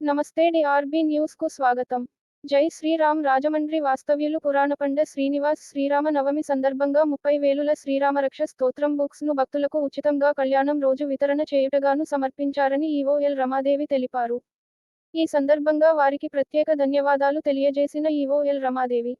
నమస్తే డిఆర్బి న్యూస్కు స్వాగతం. జై శ్రీరామ్ రాజమండ్రి వాస్తవ్యులు పురాణపండ శ్రీనివాస్ శ్రీరామ నవమి సందర్భంగా ముప్పై వేలుల శ్రీరామరక్ష స్తోత్రం బుక్స్ను భక్తులకు ఉచితంగా కళ్యాణం రోజు వితరణ చేయుటగాను సమర్పించారని ఈవోఎల్ రమాదేవి తెలిపారు. ఈ సందర్భంగా వారికి ప్రత్యేక ధన్యవాదాలు తెలియజేసిన ఈవోఎల్ రమాదేవి.